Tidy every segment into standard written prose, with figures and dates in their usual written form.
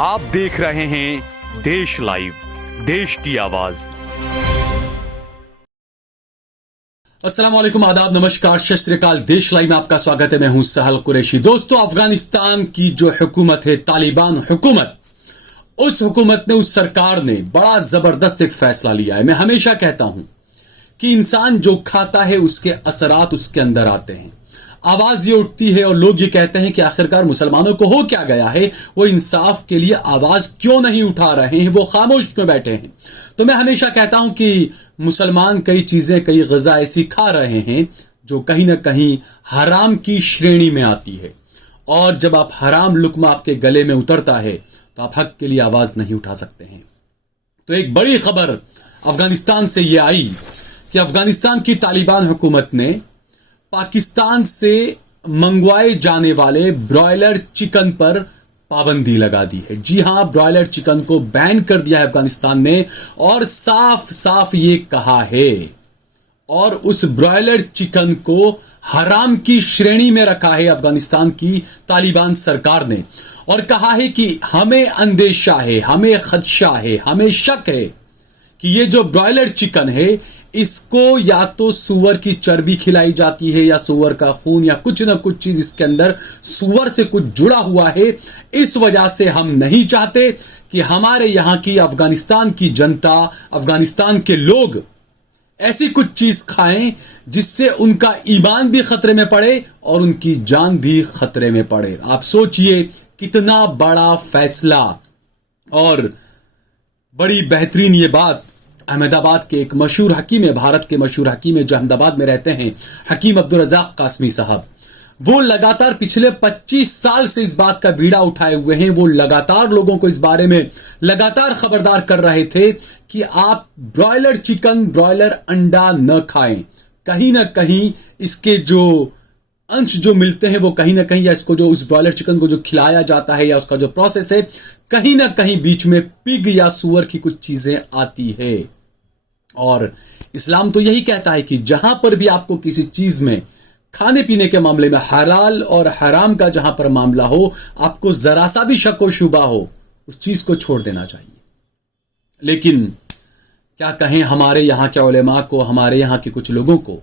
आप देख रहे हैं देश लाइव, देश की आवाज। अस्सलाम वालेकुम, आदाब, नमस्कार, सत श्री अकाल। देश लाइव में आपका स्वागत है। मैं हूं सहल कुरैशी। दोस्तों, अफगानिस्तान की जो हुकूमत है, तालिबान हुकूमत, उस हुकूमत ने, उस सरकार ने बड़ा जबरदस्त एक फैसला लिया है। मैं हमेशा कहता हूं कि इंसान जो खाता है उसके असरात उसके अंदर आते हैं। आवाज ये उठती है और लोग ये कहते हैं कि आखिरकार मुसलमानों को हो क्या गया है, वो इंसाफ के लिए आवाज क्यों नहीं उठा रहे हैं, वो खामोश क्यों बैठे हैं। तो मैं हमेशा कहता हूं कि मुसलमान कई चीजें, कई ग़िज़ा ऐसी खा रहे हैं जो कहीं ना कहीं हराम की श्रेणी में आती है। और जब आप हराम लुक्मा आपके गले में उतरता है तो आप हक के लिए आवाज नहीं उठा सकते हैं। तो एक बड़ी खबर अफगानिस्तान से यह आई कि अफगानिस्तान की तालिबान हुकूमत ने पाकिस्तान से मंगवाए जाने वाले ब्रॉयलर चिकन पर पाबंदी लगा दी है। जी हां, ब्रॉयलर चिकन को बैन कर दिया है अफगानिस्तान ने, और साफ साफ ये कहा है, और उस ब्रॉयलर चिकन को हराम की श्रेणी में रखा है अफगानिस्तान की तालिबान सरकार ने, और कहा है कि हमें अंदेशा है, हमें खदशा है, हमें शक है कि ये जो ब्रॉयलर चिकन है, इसको या तो सूअर की चर्बी खिलाई जाती है, या सूअर का खून, या कुछ ना कुछ चीज इसके अंदर सूअर से कुछ जुड़ा हुआ है। इस वजह से हम नहीं चाहते कि हमारे यहां की अफगानिस्तान की जनता, अफगानिस्तान के लोग ऐसी कुछ चीज खाएं जिससे उनका ईमान भी खतरे में पड़े और उनकी जान भी खतरे में पड़े। आप सोचिए कितना बड़ा फैसला। और बड़ी बेहतरीन ये बात, अहमदाबाद के एक मशहूर हकीम है, भारत के मशहूर हकीम है जो अहमदाबाद में रहते हैं, हकीम अब्दुल रज़ाक कासमी साहब। वो लगातार पिछले 25 साल से इस बात का बीड़ा उठाए हुए हैं। वो लगातार लोगों को इस बारे में लगातार खबरदार कर रहे थे कि आप ब्रॉयलर चिकन, ब्रॉयलर अंडा न खाएं। कहीं ना कहीं इसके जो अंश जो मिलते हैं वो कहीं ना कहीं, या इसको जो उस ब्रॉयलर चिकन को जो खिलाया जाता है या उसका जो प्रोसेस है, कहीं ना कहीं बीच में पिग या सुअर की कुछ चीजें आती है। और इस्लाम तो यही कहता है कि जहां पर भी आपको किसी चीज में, खाने पीने के मामले में, हलाल और हराम का जहां पर मामला हो, आपको जरा सा भी शक व शुबा हो, उस चीज को छोड़ देना चाहिए। लेकिन क्या कहें, हमारे यहां के उलेमा को, हमारे यहां के कुछ लोगों को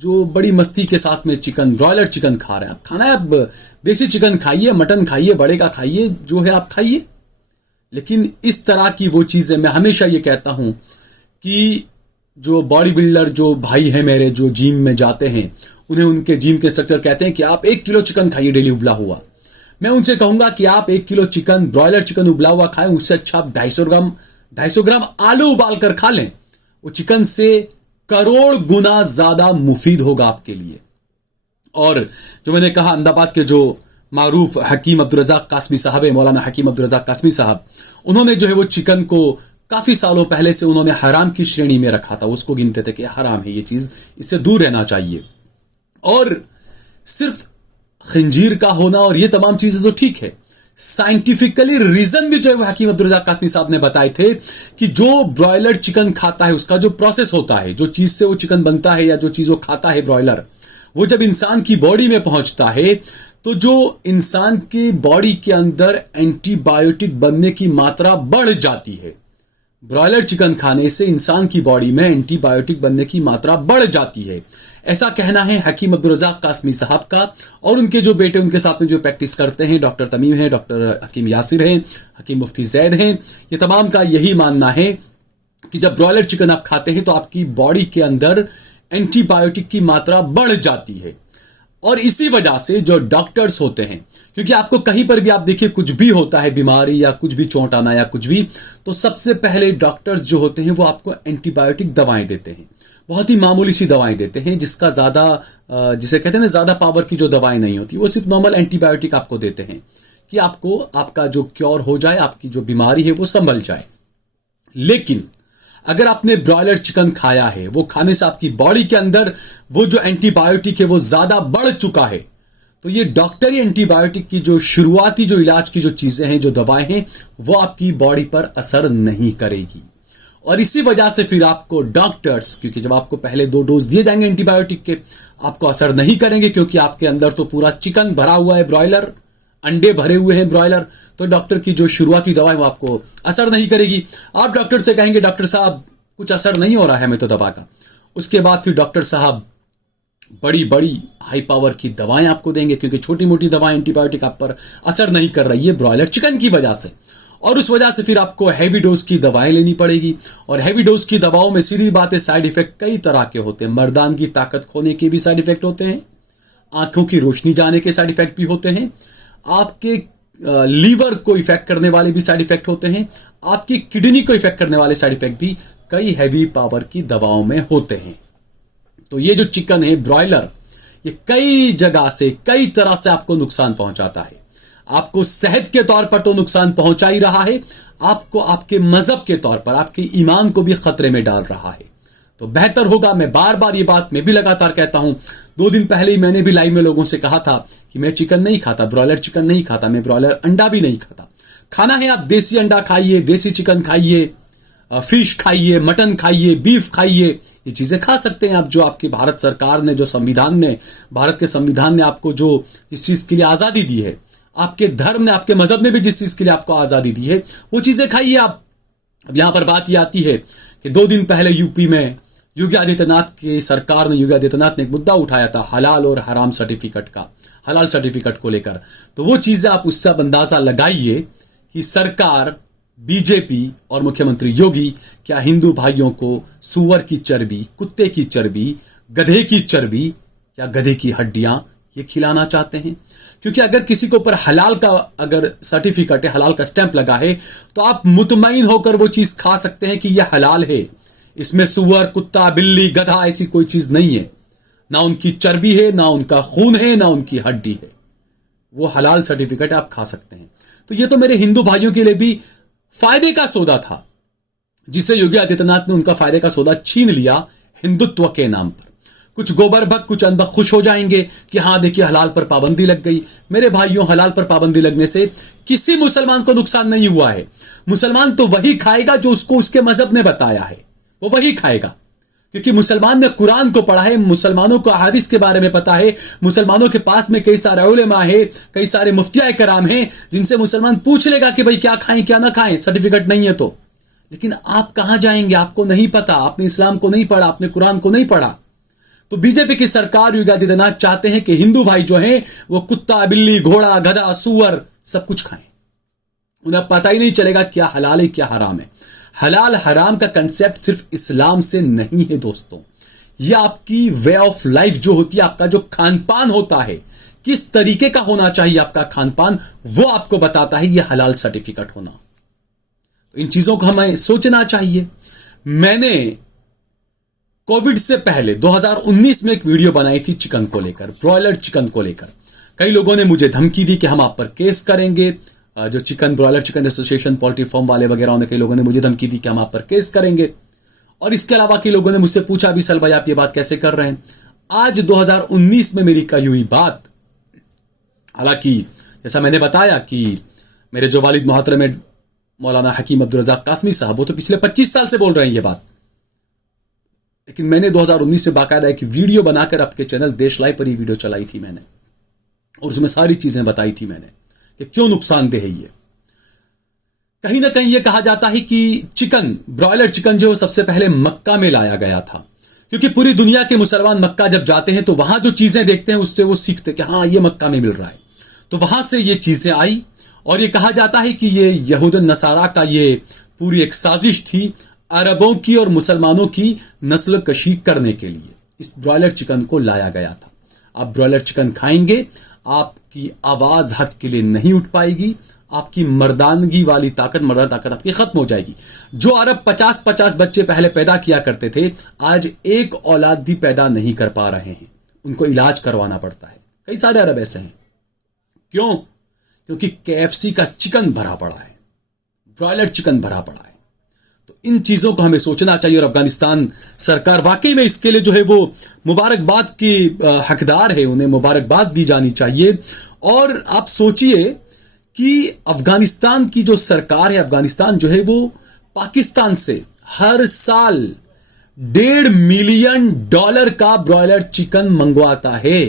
जो बड़ी मस्ती के साथ में चिकन, ब्रॉयलर चिकन खा रहे हैं। आप खाना है, आप देसी चिकन खाइए, मटन खाइए, बड़े का खाइए, जो है आप खाइए। लेकिन इस तरह की वो चीजें, मैं हमेशा ये कहता हूं कि जो बॉडी बिल्डर जो भाई हैं मेरे, जो जिम में जाते हैं, उन्हें उनके जिम के इंस्ट्रक्टर कहते हैं कि आप 1 किलो चिकन खाइए डेली उबला हुआ। मैं उनसे कहूंगा कि आप 1 किलो चिकन, ब्रॉयलर चिकन उबला हुआ खाएं, उससे अच्छा आप 250 ग्राम आलू उबाल कर खा लें। वो चिकन से करोड़ गुना ज्यादा मुफीद होगा आपके लिए। और जो मैंने कहा, अहमदाबाद के जो मारूफ हकीम अब्दुल रज़ाक कासमी साहब है, मौलाना हकीम अब्दुल रज़ाक कासमी साहब, उन्होंने जो है वो चिकन को काफी सालों पहले से उन्होंने हराम की श्रेणी में रखा था। उसको गिनते थे कि हराम है ये चीज, इससे दूर रहना चाहिए। और सिर्फ खंजीर का होना और ये तमाम चीजें तो ठीक है, साइंटिफिकली रीजन भी जो है हकीम अब्दुल रज़ाक कासमी साहब ने बताए थे कि जो ब्रॉयलर चिकन खाता है, उसका जो प्रोसेस होता है, जो चीज से वो चिकन बनता है या जो चीज वो खाता है ब्रॉयलर, वो जब इंसान की बॉडी में पहुंचता है तो जो इंसान की बॉडी के अंदर एंटीबायोटिक बनने की मात्रा बढ़ जाती है। ब्रॉयलर चिकन खाने से इंसान की बॉडी में एंटीबायोटिक बनने की मात्रा बढ़ जाती है, ऐसा कहना है हकीम अब्दुल रज़ाक कासमी साहब का। और उनके जो बेटे उनके साथ में जो प्रैक्टिस करते हैं, डॉक्टर तमीम हैं, डॉक्टर हकीम यासिर हैं, हकीम मुफ्ती जैद हैं, ये तमाम का यही मानना है कि जब ब्रॉयलर चिकन आप खाते हैं तो आपकी बॉडी के अंदर एंटीबायोटिक की मात्रा बढ़ जाती है। और इसी वजह से जो डॉक्टर्स होते हैं, क्योंकि आपको कहीं पर भी आप देखिए कुछ भी होता है, बीमारी या कुछ भी चोट आना या कुछ भी, तो सबसे पहले डॉक्टर्स जो होते हैं वो आपको एंटीबायोटिक दवाएं देते हैं। बहुत ही मामूली सी दवाएं देते हैं, जिसका ज्यादा, जिसे कहते हैं ना, ज्यादा पावर की जो दवाएं नहीं होती, वो सिर्फ नॉर्मल एंटीबायोटिक आपको देते हैं कि आपको, आपका जो क्योर हो जाए, आपकी जो बीमारी है वो संभल जाए। लेकिन अगर आपने ब्रॉयलर चिकन खाया है, वो खाने से आपकी बॉडी के अंदर वो जो एंटीबायोटिक है वो ज्यादा बढ़ चुका है, तो ये डॉक्टरी एंटीबायोटिक की जो शुरुआती जो इलाज की जो चीजें हैं, जो दवाएं हैं, वो आपकी बॉडी पर असर नहीं करेगी। और इसी वजह से फिर आपको डॉक्टर्स, क्योंकि जब आपको पहले 2 डोज दिए जाएंगे एंटीबायोटिक के, आपको असर नहीं करेंगे, क्योंकि आपके अंदर तो पूरा चिकन भरा हुआ है, ब्रॉयलर अंडे भरे हुए हैं ब्रॉयलर, तो डॉक्टर की जो शुरुआती दवा है वो आपको असर नहीं करेगी। आप डॉक्टर से कहेंगे डॉक्टर साहब कुछ असर नहीं हो रहा है हमें तो दवा का, उसके बाद फिर डॉक्टर साहब बड़ी बड़ी हाई पावर की दवाएं आपको देंगे, क्योंकि छोटी मोटी दवाएं एंटीबायोटिक आप पर असर नहीं कर रही है ब्रॉयलर चिकन की वजह से, और उस वजह से फिर आपको हैवी डोज की दवाएं लेनी पड़ेगी। और हैवी डोज की दवाओं में सीधी बात है साइड इफेक्ट कई तरह के होते हैं। मर्दान की ताकत खोने के भी साइड इफेक्ट होते हैं, आंखों की रोशनी जाने के साइड इफेक्ट भी होते हैं, आपके लीवर को इफेक्ट करने वाले भी साइड इफेक्ट होते हैं, आपकी किडनी को इफेक्ट करने वाले साइड इफेक्ट भी कई हैवी पावर की दवाओं में होते हैं। तो ये जो चिकन है ब्रॉयलर, ये कई जगह से कई तरह से आपको नुकसान पहुंचाता है। आपको सेहत के तौर पर तो नुकसान पहुंचा ही रहा है, आपको आपके मजहब के तौर पर आपके ईमान को भी खतरे में डाल रहा है। तो बेहतर होगा, मैं बार बार ये बात मैं भी लगातार कहता हूं, 2 दिन पहले ही मैंने भी लाइव में लोगों से कहा था कि मैं चिकन नहीं खाता, ब्रॉयलर चिकन नहीं खाता, मैं ब्रॉयलर अंडा भी नहीं खाता। खाना है आप देसी अंडा खाइए, देसी चिकन खाइए, फिश खाइए, मटन खाइए, बीफ खाइए, ये चीजें खा सकते हैं आप, जो आपकी भारत सरकार ने, जो संविधान ने, भारत के संविधान ने आपको जो इस चीज के लिए आजादी दी है, आपके धर्म ने, आपके मजहब ने भी जिस चीज के लिए आपको आजादी दी है, वो चीजें खाइए आप। अब यहां पर बात यह आती है कि 2 दिन पहले यूपी में योगी आदित्यनाथ की सरकार ने, योगी आदित्यनाथ ने एक मुद्दा उठाया था हलाल और हराम सर्टिफिकेट का, हलाल सर्टिफिकेट को लेकर। तो वो चीजें आप उससे आप अंदाजा लगाइए कि सरकार, बीजेपी और मुख्यमंत्री योगी क्या हिंदू भाइयों को सुअर की चर्बी, कुत्ते की चर्बी, गधे की चर्बी या गधे की हड्डियां ये खिलाना चाहते हैं। क्योंकि अगर किसी के ऊपर हलाल का अगर सर्टिफिकेट है, हलाल का स्टैंप लगा है, तो आप मुतमईन होकर वो चीज खा सकते हैं कि यह हलाल है, इसमें सुअर, कुत्ता, बिल्ली, गधा ऐसी कोई चीज नहीं है, ना उनकी चर्बी है, ना उनका खून है, ना उनकी हड्डी है, वो हलाल सर्टिफिकेट आप खा सकते हैं। तो ये तो मेरे हिंदू भाइयों के लिए भी फायदे का सौदा था, जिसे योगी आदित्यनाथ ने उनका फायदे का सौदा छीन लिया हिंदुत्व के नाम पर। कुछ गोबर भक्त, कुछ अनबक खुश हो जाएंगे कि हाँ देखिए हलाल पर पाबंदी लग गई। मेरे भाइयों, हलाल पर पाबंदी लगने से किसी मुसलमान को नुकसान नहीं हुआ है। मुसलमान तो वही खाएगा जो उसको उसके मजहब ने बताया है, वो वही खाएगा, क्योंकि मुसलमान ने कुरान को पढ़ा है, मुसलमानों को अहादीस के बारे में पता है, मुसलमानों के पास में कई सारे उलेमा है, कई सारे मुफ्तिया कराम हैं, जिनसे मुसलमान पूछ लेगा कि भाई क्या खाएं क्या ना खाएं, सर्टिफिकेट नहीं है तो। लेकिन आप कहां जाएंगे, आपको नहीं पता, आपने इस्लाम को नहीं पढ़ा, आपने कुरान को नहीं पढ़ा। तो बीजेपी की सरकार, योगी आदित्यनाथ चाहते हैं कि हिंदू भाई जो हैं वो कुत्ता, बिल्ली, घोड़ा, गधा, सुअर सब कुछ खाएं, उन्हें पता ही नहीं चलेगा क्या हलाल है क्या हराम है। हलाल हराम का कंसेप्ट सिर्फ इस्लाम से नहीं है दोस्तों, यह आपकी वे ऑफ लाइफ जो होती है, आपका जो खान पान होता है, किस तरीके का होना चाहिए आपका खान पान, वो आपको बताता है यह हलाल सर्टिफिकेट होना। तो इन चीजों को हमें सोचना चाहिए। मैंने कोविड से पहले 2019 में एक वीडियो बनाई थी चिकन को लेकर, ब्रॉयलर चिकन को लेकर। कई लोगों ने मुझे धमकी दी कि हम आप पर केस करेंगे, जो chicken broiler chicken association, poultry farm वाले वगैरह ने, कई लोगों ने मुझे धमकी दी कि हम आप पर केस करेंगे। और इसके अलावा कई लोगों ने मुझसे पूछा भी सल भाई आप ये बात कैसे कर रहे हैं। आज 2019 में मेरी कही हुई बात, हालांकि जैसा मैंने बताया कि मेरे जो वालिद मोहतरम है मौलाना हकीम अब्दुल रज़ाक कासमी साहब, वो तो पिछले 25 साल से बोल रहे हैं ये बात, लेकिन मैंने 2019 में बाकायदा एक वीडियो बनाकर आपके चैनल देश लाइव पर ही वीडियो चलाई थी मैंने, और उसमें सारी चीजें बताई थी मैंने कि क्यों नुकसानदेह है ये। कहीं ना कहीं ये कहा जाता है कि चिकन, ब्रॉयलर चिकन जो सबसे पहले मक्का में लाया गया था, क्योंकि पूरी दुनिया के मुसलमान मक्का जब जाते हैं तो वहां जो चीजें देखते हैं उससे वो सीखते कि हाँ ये मक्का में मिल रहा है, तो वहां से ये चीजें आई। और ये कहा जाता है कि ये यहूद नसारा का ये पूरी एक साजिश थी अरबों की और मुसलमानों की नस्ल कशी करने के लिए इस ब्रॉयलर चिकन को लाया गया था। आप ब्रॉयलर चिकन खाएंगे, आपकी आवाज हद के लिए नहीं उठ पाएगी, आपकी मर्दानगी वाली ताकत, मर्दाना ताकत आपकी खत्म हो जाएगी। जो अरब 50-50 बच्चे पहले पैदा किया करते थे, आज एक औलाद भी पैदा नहीं कर पा रहे हैं, उनको इलाज करवाना पड़ता है। कई सारे अरब ऐसे हैं। क्यों? क्योंकि KFC का चिकन भरा पड़ा है, ब्रॉयलर चिकन भरा पड़ा है। तो इन चीजों को हमें सोचना चाहिए, और अफगानिस्तान सरकार वाकई में इसके लिए जो है वो मुबारकबाद की हकदार है, उन्हें मुबारकबाद दी जानी चाहिए। और आप सोचिए कि अफगानिस्तान की जो सरकार है, अफगानिस्तान जो है वो पाकिस्तान से हर साल $1.5 मिलियन का ब्रॉयलर चिकन मंगवाता है।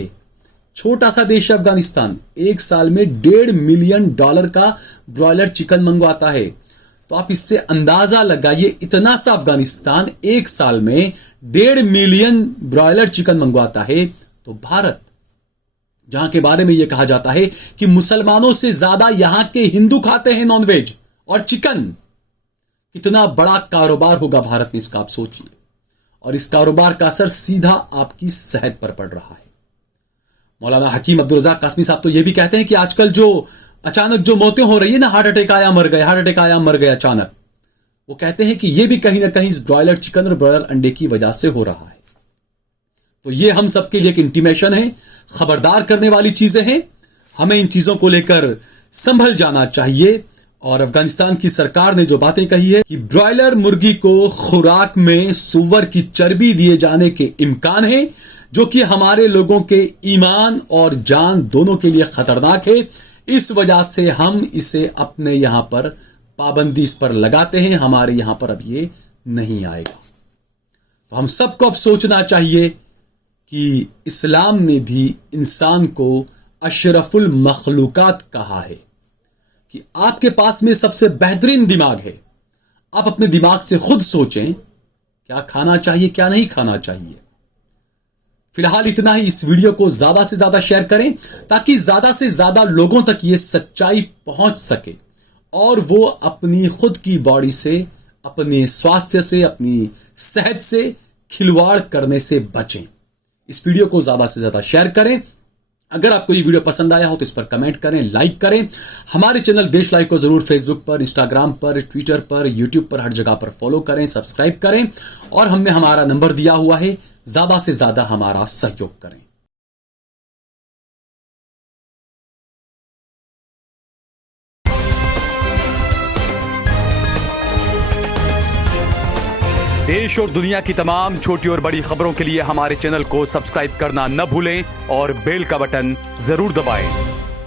छोटा सा देश है अफगानिस्तान, एक साल में $1.5 मिलियन का ब्रॉयलर चिकन मंगवाता है। तो आप इससे अंदाजा लगाइए, इतना सा अफगानिस्तान एक साल में 1.5 मिलियन ब्रॉयलर चिकन मंगवाता है। तो भारत, जहां के बारे में यह कहा जाता है कि मुसलमानों से ज्यादा यहां के हिंदू खाते हैं नॉनवेज और चिकन, कितना बड़ा कारोबार होगा भारत में, इसका आप सोचिए। और इस कारोबार का असर सीधा आपकी सेहत पर पड़ रहा है। मौलाना हकीम अब्दुल रज़ाक कासमी साहब तो यह भी कहते हैं कि आजकल जो अचानक जो मौतें हो रही है ना, हार्ट अटैक आया मर गए, हार्ट अटैक आया मर गए अचानक, वो कहते हैं कि यह भी कहीं ना कहीं इस ब्रॉयलर चिकन और ब्रॉयलर अंडे की वजह से हो रहा है। तो ये हम सबके लिए एक इंटीमेशन है, खबरदार करने वाली चीजें हैं। हमें इन चीजों को लेकर संभल जाना चाहिए। और अफगानिस्तान की सरकार ने जो बातें कही है कि ब्रॉयलर मुर्गी को खुराक में सुअर की चर्बी दिए जाने के इम्कान है, जो कि हमारे लोगों के ईमान और जान दोनों के लिए खतरनाक है। इस वजह से हम इसे अपने यहां पर पाबंदी इस पर लगाते हैं, हमारे यहां पर अब ये नहीं आएगा। तो हम सबको अब सोचना चाहिए कि इस्लाम ने भी इंसान को अशरफुल मखलूकात कहा है, कि आपके पास में सबसे बेहतरीन दिमाग है। आप अपने दिमाग से खुद सोचें क्या खाना चाहिए, क्या नहीं खाना चाहिए। फिलहाल इतना ही। इस वीडियो को ज्यादा से ज्यादा शेयर करें ताकि ज्यादा से ज्यादा लोगों तक ये सच्चाई पहुंच सके और वो अपनी खुद की बॉडी से, अपने स्वास्थ्य से, अपनी सेहत से खिलवाड़ करने से बचें। इस वीडियो को ज्यादा से ज्यादा शेयर करें। अगर आपको ये वीडियो पसंद आया हो तो इस पर कमेंट करें, लाइक करें। हमारे चैनल देश लाइव को जरूर फेसबुक पर, इंस्टाग्राम पर, ट्विटर पर, यूट्यूब पर, हर जगह पर फॉलो करें, सब्सक्राइब करें। और हमने हमारा नंबर दिया हुआ है, ज्यादा से ज्यादा हमारा सहयोग करें। देश और दुनिया की तमाम छोटी और बड़ी खबरों के लिए हमारे चैनल को सब्सक्राइब करना न भूलें और बेल का बटन जरूर दबाएं।